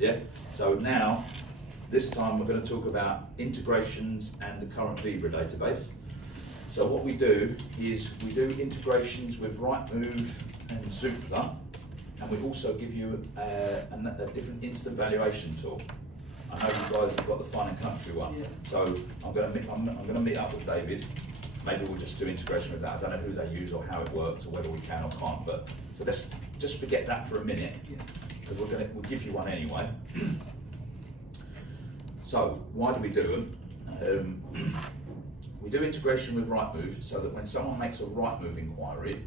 Yeah. So now, this time we're going to talk about integrations and the current Vebra database. So what we do is we do integrations with Rightmove and Zoopla, and we also give you a different instant valuation tool. I know you guys have got the Fine and Country one, so I'm going to meet up with David. Maybe we'll just do integration with that. I don't know who they use or how it works or whether we can or can't. But so let's just forget that for a minute, because we'll give you one anyway. So why do we do them? We do integration with Rightmove so that when someone makes a Rightmove inquiry,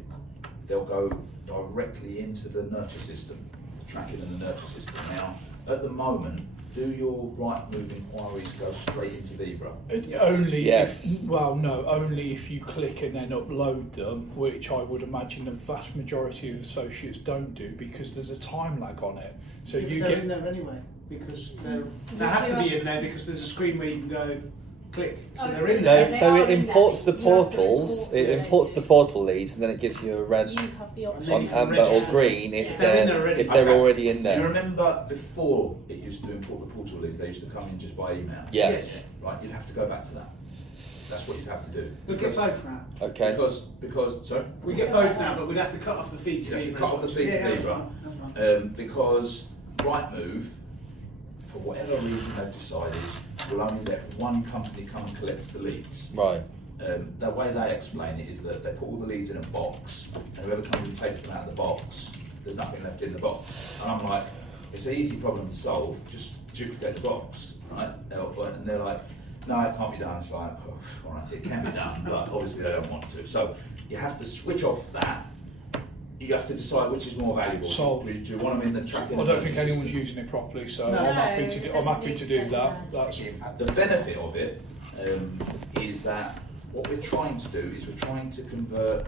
they'll go directly into the nurture system, the tracking and the nurture system. Now, at the moment, do your Rightmove inquiries go straight into Vebra? Only yes. Only if you click and then upload them, which I would imagine the vast majority of associates don't do because there's a time lag on it. So they're in there anyway, because they have to be in there because there's a screen where you can go click. So they're in there. So it imports the portals, it imports the portal leads, and then it gives you a red You have the option. on amber or green if they're already in there. Do you remember before it used to import the portal leads, they used to come in just by email? Yeah. Yes. Right, you'd have to go back to that. That's what you'd have to do. We'll get both now. Okay. Because sorry? We get both now, but we'd have to cut off the feed to You have to Vebra. cut off the feed to that's Vebra. fine, that's fine. Because Rightmove, for whatever reason they've decided, will only let one company come and collect the leads. Right. The way they explain it is that they put all the leads in a box, and whoever comes and takes them out of the box, there's nothing left in the box. And I'm like, it's an easy problem to solve, just duplicate the box, right? And they're like, no, it can't be done. It's like, oh, all right, it can be done, but obviously they don't want to. So you have to switch off that. You have to decide which is more valuable. So, do you want them in the tracking? I don't think anyone's using it properly, so No, I'm happy to do that. That's the benefit of it is that what we're trying to do is we're trying to convert.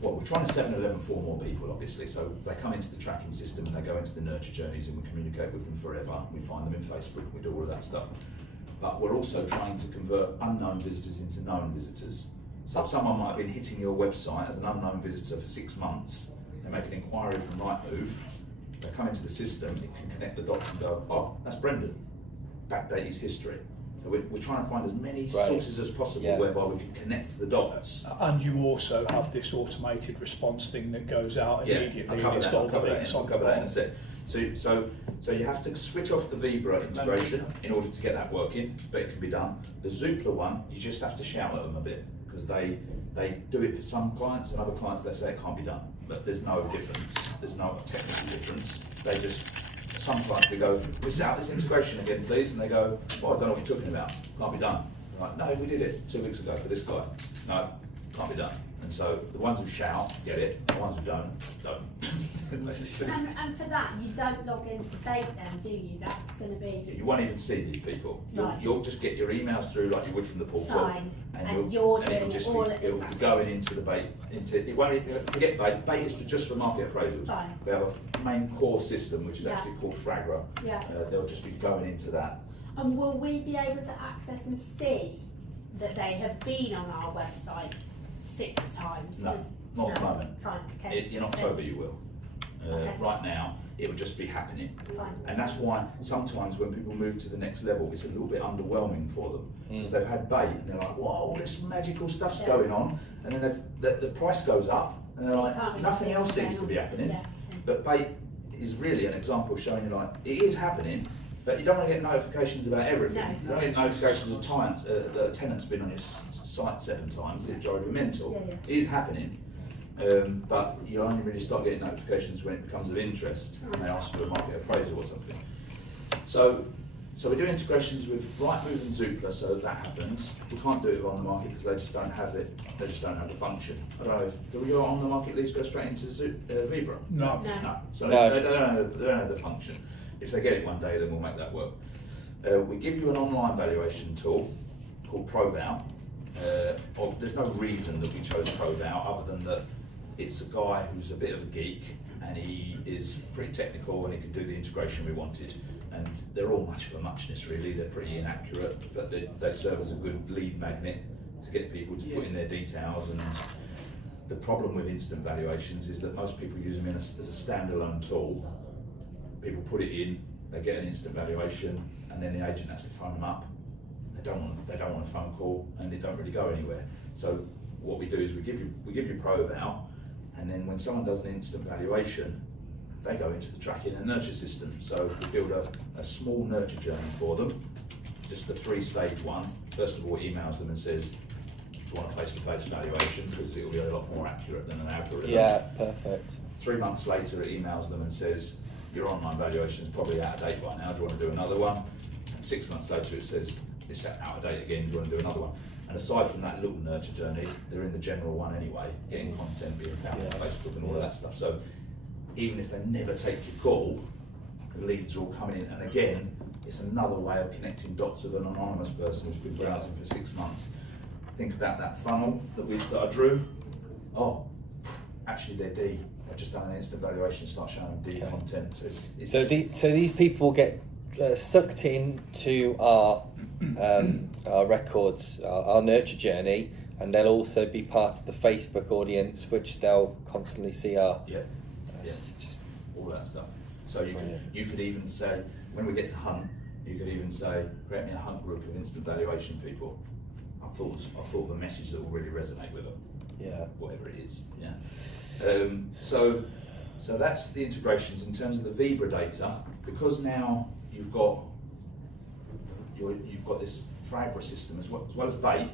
Well, we're trying to 7-Eleven for more people, obviously. So they come into the tracking system and they go into the nurture journeys, and we communicate with them forever. We find them in Facebook, we do all of that stuff. But we're also trying to convert unknown visitors into known visitors. So someone might have been hitting your website as an unknown visitor for 6 months. They make an inquiry from Rightmove. They come into the system. It can connect the dots and go, oh, that's Brendan. Backdate his history. So we're trying to find as many sources as possible whereby we can connect the dots. And you also have this automated response thing that goes out immediately. I'll cover that in a sec. So you have to switch off the Vebra integration in order to get that working, but it can be done. The Zoopla one, you just have to shout at them a bit, because they do it for some clients, and other clients they say it can't be done. But there's no difference. There's no technical difference. They just, some clients, we go, we set out this integration again, please, and they go, well, I don't know what you're talking about. Can't be done. I'm like, no, we did it 2 weeks ago for this guy. No, can't be done. And so the ones who shout get it. The ones who don't. And for that, you don't log into Bait then, do you? That's going to be... You won't even see these people. Right. You'll just get your emails through like you would from the portal. Fine. And you're it'll doing just all be, of it'll be going into the Bait. It won't forget Bait. Bait is just for market appraisals. Fine. We have a main core system which is actually called Fragra. Yeah. They'll just be going into that. And will we be able to access and see that they have been on our website 6 times? No, not at the moment. Fine, okay. In October you will. Okay. Right now, it will just be happening. Fine. And that's why sometimes when people move to the next level, it's a little bit underwhelming for them. Because they've had Bait and they're like, whoa, all this magical stuff's going on. And then the price goes up and they're like, nothing else seems to be happening. Yeah. But Bait is really an example of showing you like, it is happening, but you don't want to get notifications about everything. No. You don't get notifications of clients, the tenant's been on your site 7 times, it drives you mental. Yeah. It is happening. But you only really start getting notifications when it becomes of interest and they ask for a market appraisal or something. So we do integrations with Rightmove and Zoopla, so that happens. We can't do it on the market because they just don't have it. They just don't have the function. I don't know if do your on the market leads go straight into Vebra? No. So No. They don't have the function. If they get it one day, then we'll make that work. We give you an online valuation tool called ProVal. There's no reason that we chose ProVal other than that it's a guy who's a bit of a geek and he is pretty technical and he can do the integration we wanted. And they're all much of a muchness really, they're pretty inaccurate, but they serve as a good lead magnet to get people to put in their details. And the problem with instant valuations is that most people use them as a standalone tool. People put it in, they get an instant valuation, and then the agent has to phone them up. They don't want a phone call, and they don't really go anywhere. So what we do is we give you Pro out, and then when someone does an instant valuation, they go into the tracking and nurture system. So we build a small nurture journey for them, just a 3-stage one. First of all, it emails them and says, do you want a face-to-face valuation? Because it will be a lot more accurate than an algorithm. Yeah, perfect. 3 months later, it emails them and says, your online valuation is probably out of date by now, do you want to do another one? And 6 months later, it says, it's out of date again, do you want to do another one? And aside from that little nurture journey, they're in the general one anyway, getting content being found on Facebook and all of that stuff. So even if they never take your call, the leads are all coming in. And again, it's another way of connecting dots with an anonymous person who's been browsing for 6 months. Think about that funnel that I drew. Oh, actually they're D. I've just done an instant valuation, start showing them D content. So these people get sucked into our records, our nurture journey, and they'll also be part of the Facebook audience, which they'll constantly see our. Just all that stuff. So you could even say, when we get to hunt, you could even say, create me a hunt group of instant valuation people. I thought of a message that will really resonate with them. Yeah. Whatever it is. Yeah. So that's the integrations. In terms of the Vebra data, because now you've got this Vebra system as well as bait.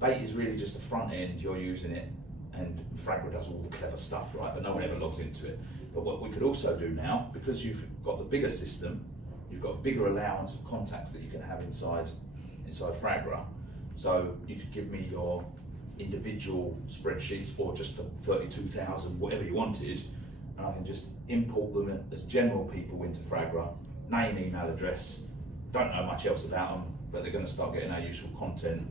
Bait is really just the front end, you're using it, and Vebra does all the clever stuff, right? But no one ever logs into it. But what we could also do now, because you've got the bigger system, you've got a bigger allowance of contacts that you can have inside Vebra. So you could give me your individual spreadsheets or just the 32,000, whatever you wanted, and I can just import them as general people into Vebra, name, email address, don't know much else about them, but they're going to start getting our useful content,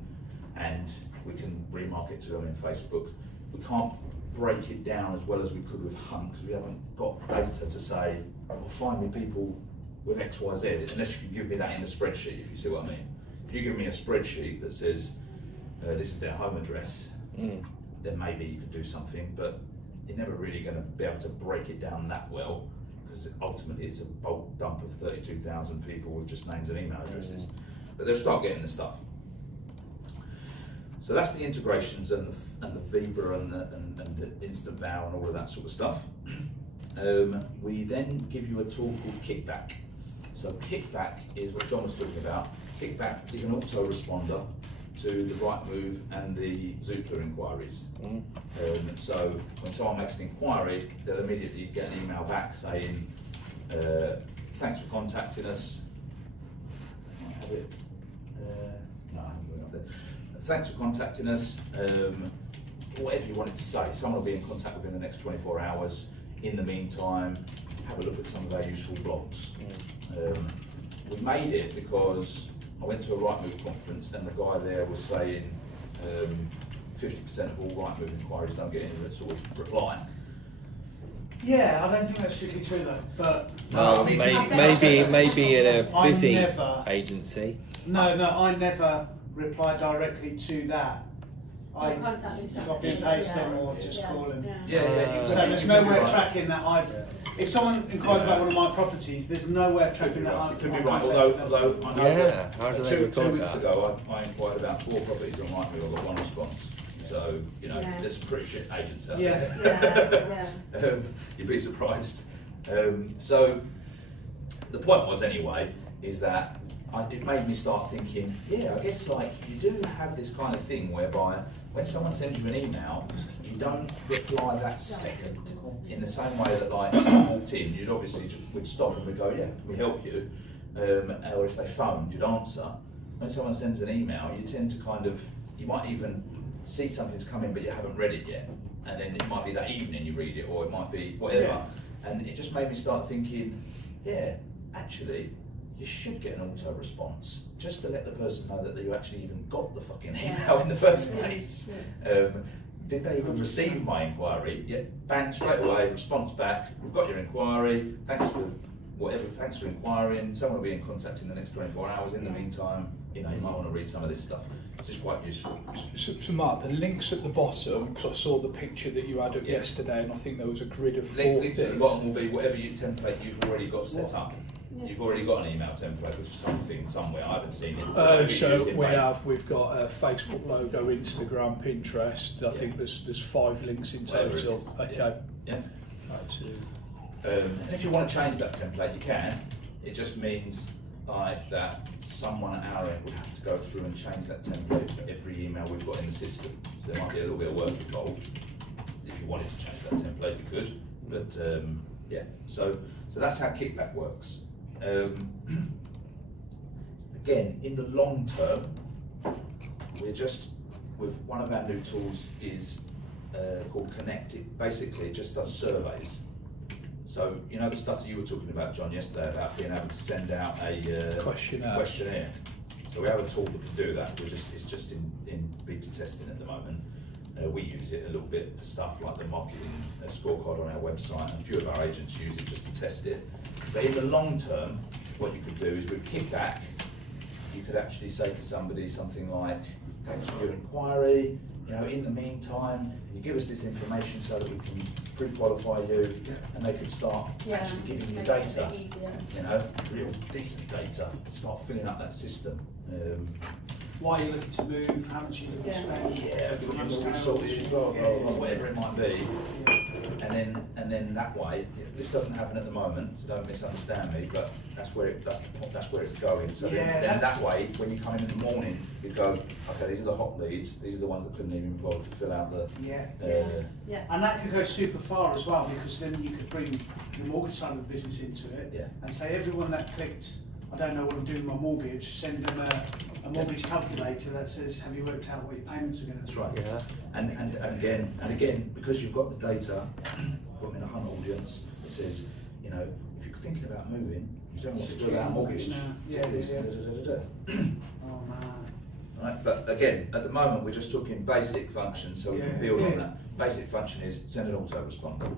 and we can remarket to them in Facebook. We can't break it down as well as we could with Hunt because we haven't got data to say, well, find me people with X, Y, Z, unless you can give me that in the spreadsheet, if you see what I mean. If you give me a spreadsheet that says this is their home address, then maybe you could do something, but you're never really going to be able to break it down that well because ultimately it's a bulk dump of 32,000 people with just names and email addresses. But they'll start getting the stuff. So that's the integrations and the Vebra and the instant val and all of that sort of stuff. We then give you a tool called Kickback. So Kickback is what John was talking about. Kickback is an autoresponder to the Rightmove and the Zoopla inquiries. So when someone makes an inquiry, they'll immediately get an email back saying, thanks for contacting us. I have it. No, I haven't got it up there. Thanks for contacting us. Whatever you wanted to say, someone will be in contact within the next 24 hours. In the meantime, have a look at some of our useful blogs. We made it because I went to a Rightmove conference and the guy there was saying 50% of all Rightmove inquiries don't get any sort of reply. Yeah, I don't think that's strictly true though. But no, I mean, maybe in a busy agency. No, I never reply directly to that. I copy and paste them or just call them. So there's no way of tracking that I've. If someone inquires about one of my properties, there's no way of tracking that I've. Could be right. Although I know how do they 2 weeks ago I inquired about 4 properties on Rightmove. I got 1 response. So there's some pretty shit agents out there. You'd be surprised. So the point was anyway is that it made me start thinking, I guess like you do have this kind of thing whereby when someone sends you an email, you don't reply that second in the same way that like if someone walked in, you'd obviously would stop and would go, yeah, can we help you? Or if they phoned, you'd answer. When someone sends an email, you tend to you might even see something's coming but you haven't read it yet. And then it might be that evening you read it, or it might be whatever. Yeah. And it just made me start thinking, actually, you should get an auto response just to let the person know that you actually even got the fucking email in the first place. Did they even receive my inquiry? Yeah, bang, straight away, response back, we've got your inquiry, thanks for inquiring, someone will be in contact in the next 24 hours. In the meantime, you might want to read some of this stuff. It's just quite useful. So Mark, the links at the bottom, because I saw the picture that you had up yesterday and I think there was a grid of 4 links things. at the bottom will be whatever template you've already got set up. You've already got an email template with something somewhere. I haven't seen it. We've got a Facebook logo, Instagram, Pinterest. I think there's 5 links in total. Okay. Yeah. And if you want to change that template, you can. It just means that someone at our end would have to go through and change that template for every email we've got in the system. So there might be a little bit of work involved. If you wanted to change that template, you could. But yeah, so that's how kickback works. Again, in the long term, we're just with one of our new tools is called Connect. It basically just does surveys. So you know the stuff that you were talking about, John, yesterday about being able to send out a questionnaire. So we have a tool that can do that. It's just in beta testing at the moment. We use it a little bit for stuff like the marketing scorecard on our website, and a few of our agents use it just to test it. But in the long term, what you could do is with kickback, you could actually say to somebody something like, "Thanks for your inquiry. You know, in the meantime, you give us this information so that we can pre-qualify you," and they could start actually giving you data. You know, real decent data. Start filling up that system. Why are you looking to move? How much are you looking to spend? Whatever it might be. And then that way, this doesn't happen at the moment, so don't misunderstand me. But that's where it's going. So then that way, when you come in the morning, you go, okay, these are the hot leads. These are the ones that couldn't even bother to fill out the. And that could go super far as well, because then you could bring the mortgage side of the business into it, and say everyone that clicked, "I don't know what I'm doing with my mortgage," send them a mortgage calculator that says, "Have you worked out what your payments are going to be?" That's right. Yeah. And again, because you've got the data, put them in a hunt audience. It says, you know, if you're thinking about moving, you don't want to do without a mortgage. Oh man. Right. But again, at the moment, we're just talking basic functions, so we can build on that. Basic function is send an autoresponder.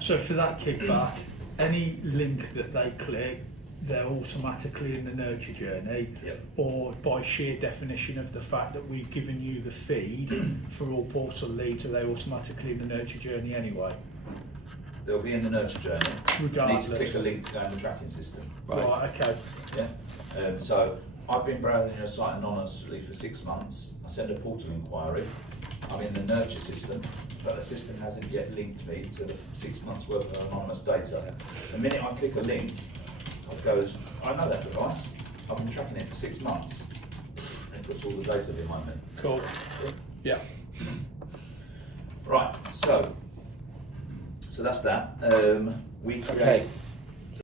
so for that kickback, any link that they click, they're automatically in the nurture journey, or by sheer definition of the fact that we've given you the feed for all portal leads, are they automatically in the nurture journey anyway? They'll be in the nurture journey. Regardless. You need to click a link to go in the tracking system. Right, okay. Yeah. So I've been browsing your site anonymously for 6 months. I send a portal inquiry. I'm in the nurture system, but the system hasn't yet linked me to the 6 months worth of anonymous data. The minute I click a link, it goes, "I know that device. I've been tracking it for 6 months." And it puts all the data behind me. Cool. Yeah. Right. So that's that. We create. Okay.